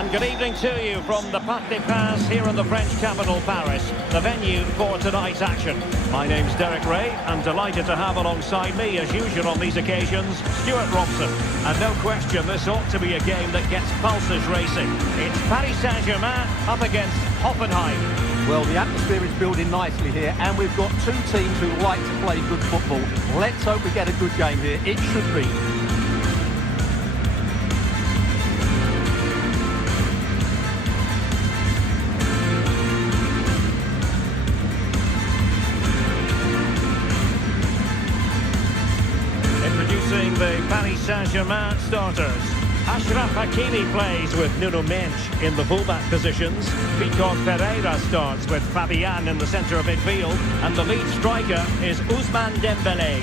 And good evening to you from the Parc des Princes here in the French capital, Paris, the venue for tonight's action. My name's Derek Ray. I'm delighted to have alongside me, as usual on these occasions, Stuart Robson. And no question, this ought to be a game that gets pulses racing. It's Paris Saint-Germain up against Hoffenheim. Well, the atmosphere is building nicely here, and we've got two teams who like to play good football. Let's hope we get a good game here. It should be. Introducing the Paris Saint-Germain starters. Achraf Hakimi plays with Nuno Mendes in the fullback positions. Vitor Pereira starts with Fabian in the centre of midfield. And the lead striker is Ousmane Dembélé.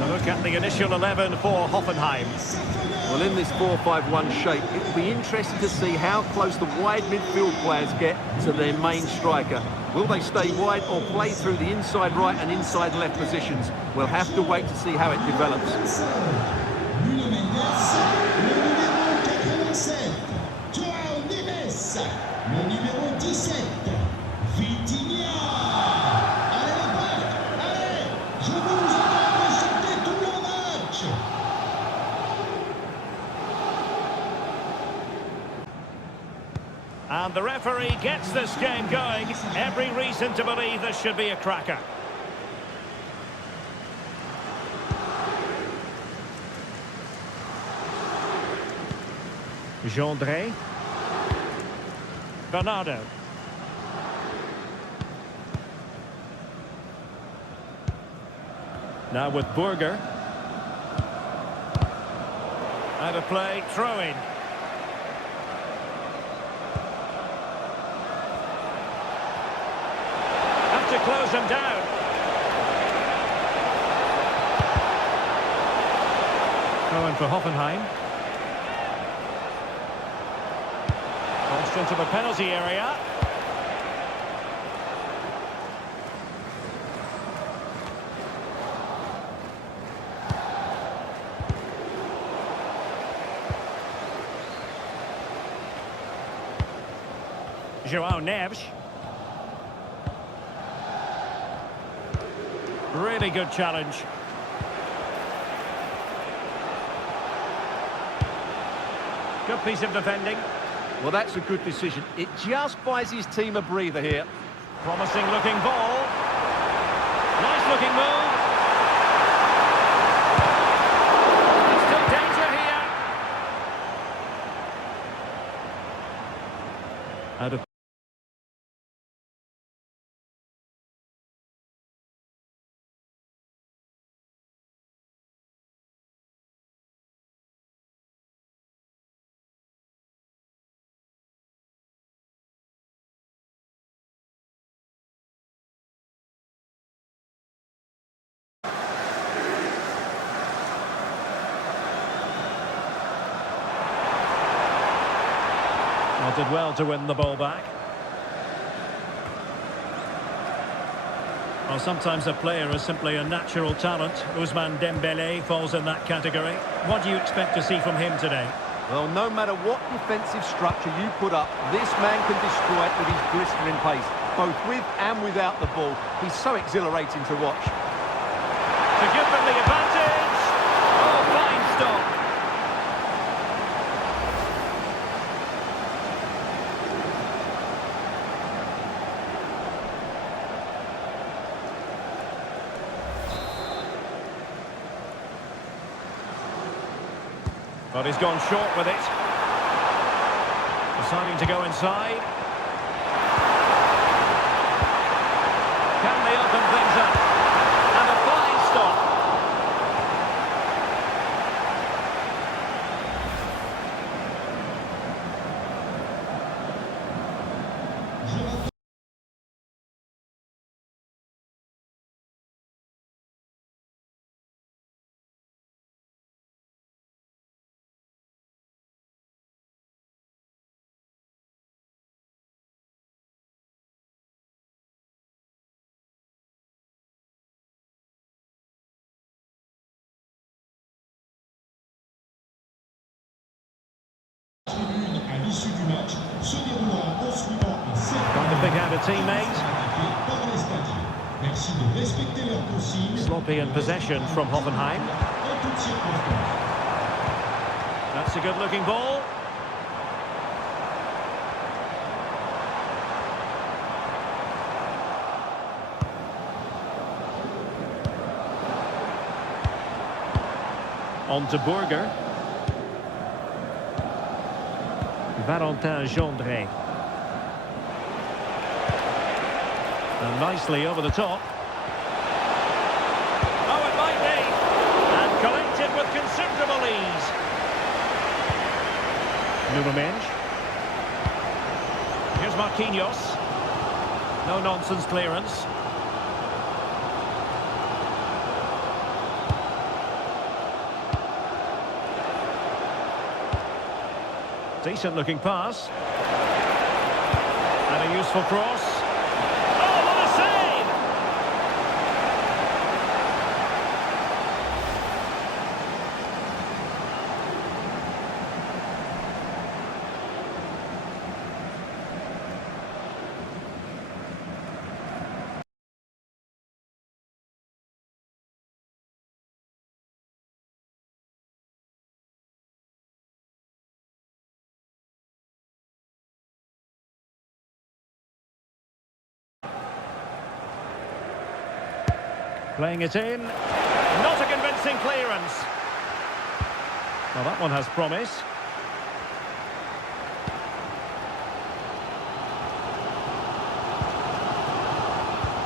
A look at the initial 11 for Hoffenheim. Well, in this 4-5-1 shape, it will be interesting to see how close the wide midfield players get to their main striker. Will they stay wide or play through the inside right and inside left positions? We'll have to wait to see how it develops. Nuno Mendes, le numéro 87, Joao Neves, le numéro 17, Vitinha. Allez la balle, allez, je vous demande de chanter tout le match. And the referee gets this game going. Every reason to believe this should be a cracker. Gendré. Bernardo. Now with Burger. Out of play, throw in. Have to close him down. Throw in for Hoffenheim. Crossed into the penalty area. Joao Neves. Really good challenge. Good piece of defending. Well, that's a good decision. It just buys his team a breather here. Promising looking ball. Nice looking move. There's still danger here. Out of did well to win the ball back. Well, sometimes a player is simply a natural talent. Ousmane Dembélé falls in that category. What do you expect to see from him today? Well, no matter what defensive structure you put up, this man can destroy it with his blistering pace, both with and without the ball. He's so exhilarating to watch. To give them the advantage. Oh, fine stop. But he's gone short with it. Deciding to go inside. Can they open things up? And a fine stop. du match se déroulera en suivant un certain Trying to pick out a teammate. par les stadiers. Merci de respecter leurs consignes. Sloppy in possession from Hoffenheim. En toutes circonstances. That's a good-looking ball. On to Burger. Valentin Gendré. And nicely over the top. Oh, it might be. And collected with considerable ease. Nuno Mendes. Here's Marquinhos. No nonsense clearance. Decent looking pass. And a useful cross. Oh, what a save! Playing it in. Not a convincing clearance. Well, that one has promise.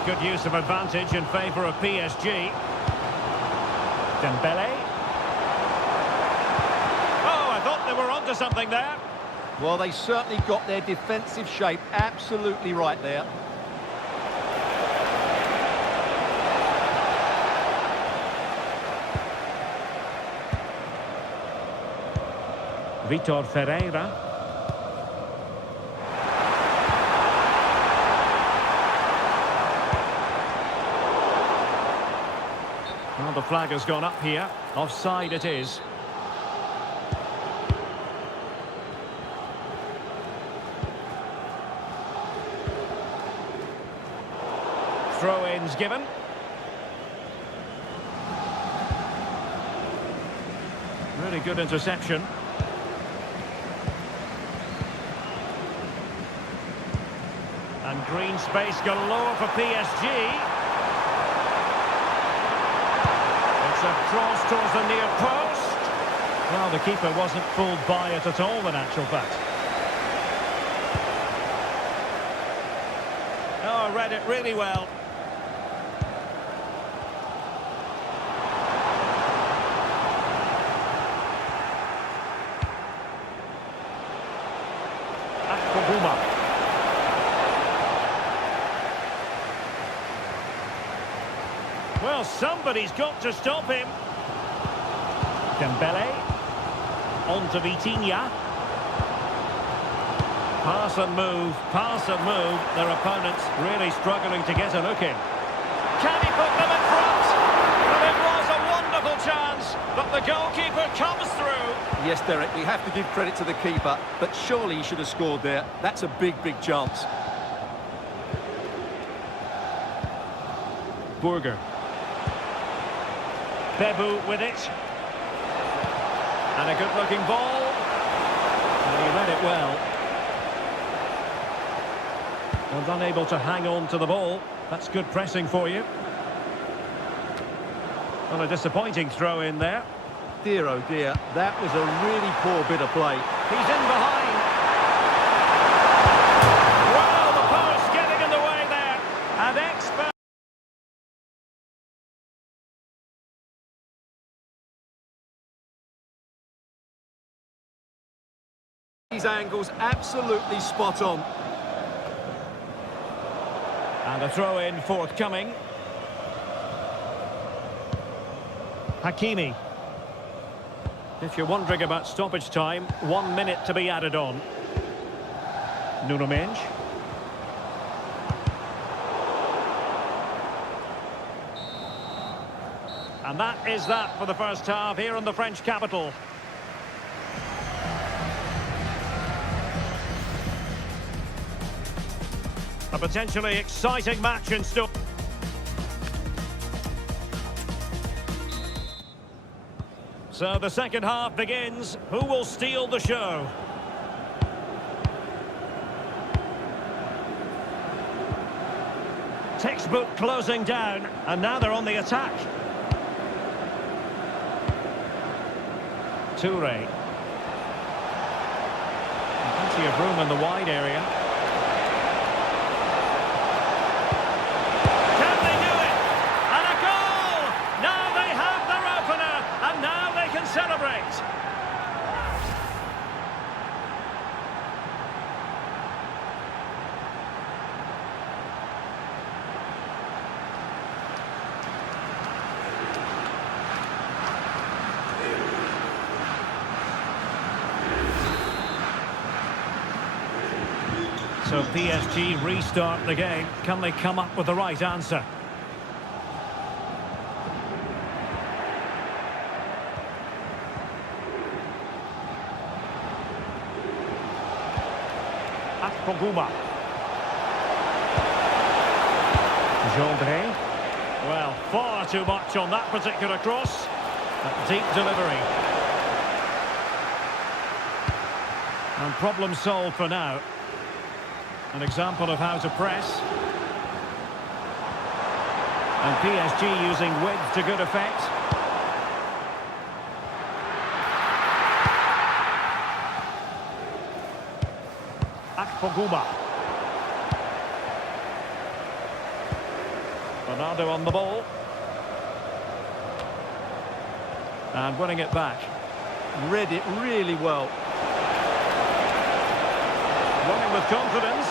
Good use of advantage in favour of PSG. Dembele. Oh, I thought they were onto something there. Well, they certainly got their defensive shape absolutely right there. Vitor Ferreira. Well, the flag has gone up here. Offside it is. Throw-ins given. Really good interception. And green space galore for PSG. It's a cross towards the near post. Well, the keeper wasn't fooled by it at all, in actual fact. Oh, read it really well. Akpoguma. Well, somebody's got to stop him. Dembele. On to Vitinha. Pass and move, pass and move. Their opponents really struggling to get a look in. Can he put them in front? Well, it was a wonderful chance, but the goalkeeper comes through. Yes, Derek, we have to give credit to the keeper, but surely he should have scored there. That's a big, big chance. Burger. Bebu with it. And a good-looking ball. And he read it well. And unable to hang on to the ball. That's good pressing for you. Well, a disappointing throw in there. Dear, oh dear, that was a really poor bit of play. He's in behind. Well, the post getting in the way there. And expert. These angles absolutely spot on. And a throw-in forthcoming. Hakimi. If you're wondering about stoppage time, 1 minute to be added on. Nuno Mendes. And that is that for the first half here in the French capital. A potentially exciting match in store. So the second half begins. Who will steal the show? Textbook closing down, and now they're on the attack. Toure. Plenty of room in the wide area. Can they do it? And a goal! Now they have their opener, and now they can celebrate. So PSG restart the game. Can they come up with the right answer? Pogba. Gendré. Well, far too much on that particular cross. A deep delivery. And problem solved for now. An example of how to press. And PSG using width to good effect. Pogba. Bernardo on the ball. And winning it back. Read it really well. Running with confidence.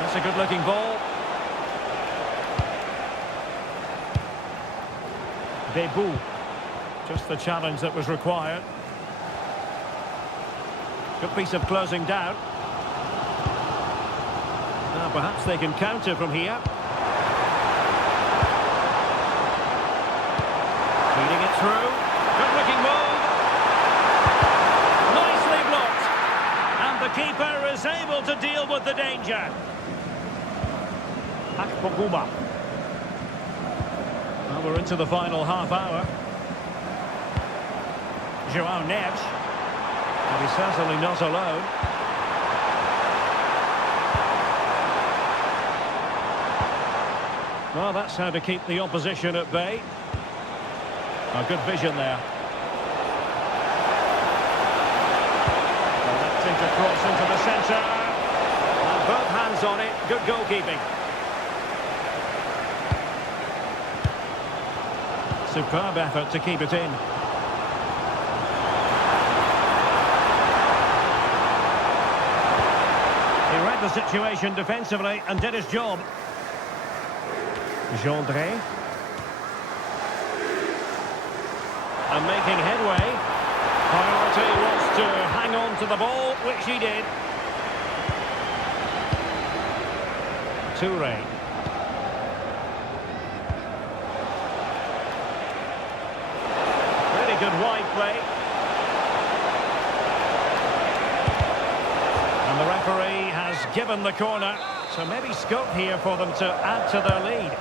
That's a good-looking ball. Debut. Just the challenge that was required. Good piece of closing down. Now perhaps they can counter from here. Feeding it through. Good-looking move. Nicely blocked. And the keeper is able to deal with the danger. Pogba. Well, we're into the final half hour. João Neves. And he's certainly not alone. Well, that's how to keep the opposition at bay. A good vision there. Collecting to cross into the centre. And both hands on it. Good goalkeeping. Superb effort to keep it in. He read the situation defensively and did his job. Gendré. And making headway. Priority was to hang on to the ball, which he did. Toure. Really good wide play. And the referee has given the corner, so maybe scope here for them to add to their lead.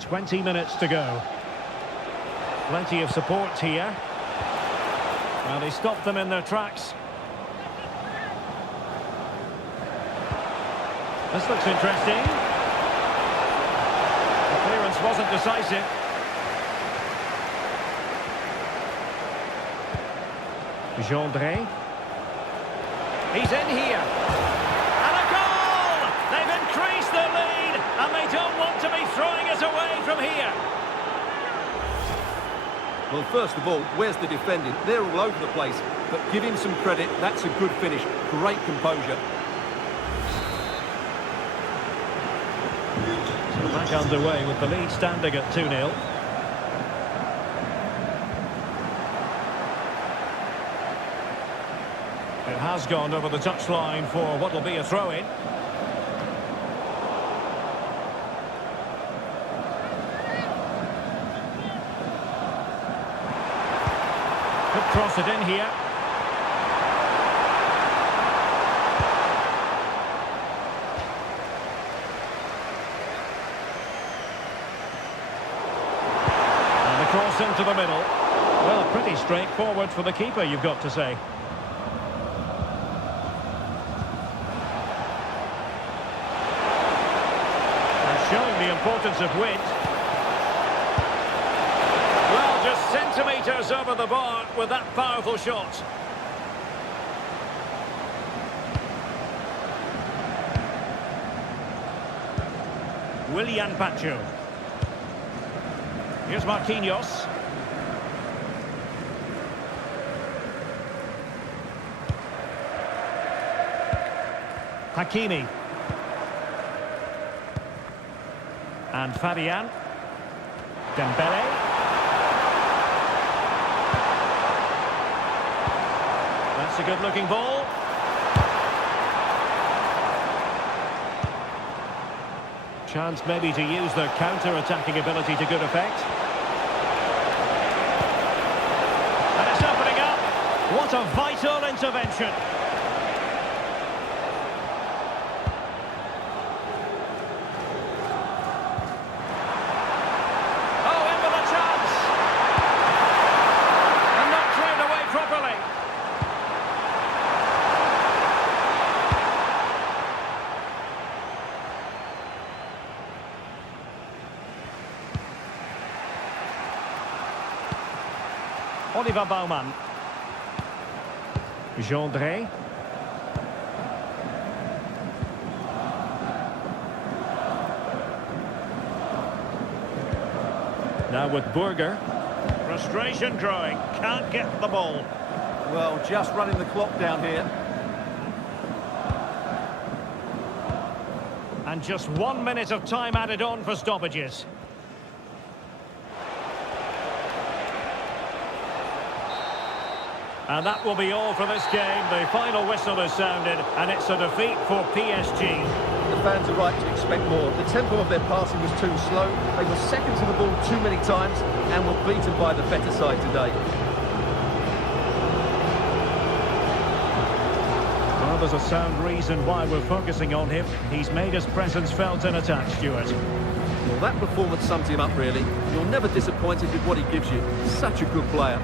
"20 minutes to go. Plenty of support here. Well, he stopped them in their tracks. This looks interesting. The clearance wasn't decisive. Gendré. He's in here. And a goal! They've increased their lead, and they don't want to be throwing it away from here. Well, first of all, where's the defending? They're all over the place, but give him some credit. That's a good finish. Great composure. So back underway with the lead standing at 2-0. It has gone over the touchline for what will be a throw-in. cross it in here. And the cross into the middle. Well, pretty straightforward for the keeper, you've got to say. Showing the importance of width. Well, just centimetres over the bar with that powerful shot. Willian Pacho. Here's Marquinhos. Hakimi. And Fabian. Dembele. That's a good-looking ball. Chance maybe to use their counter-attacking ability to good effect. And it's opening up. What a vital intervention. Oliver Baumann. Gendré. Now with Burger. Frustration growing. Can't get the ball. Well, just running the clock down here. And just 1 minute of time added on for stoppages. And that will be all for this game. The final whistle has sounded, and it's a defeat for PSG. The fans are right to expect more. The tempo of their passing was too slow. They were second to the ball too many times and were beaten by the better side today. Well, there's a sound reason why we're focusing on him. He's made his presence felt in attack, Stuart. Well, that performance sums him up, really. You're never disappointed with what he gives you. Such a good player.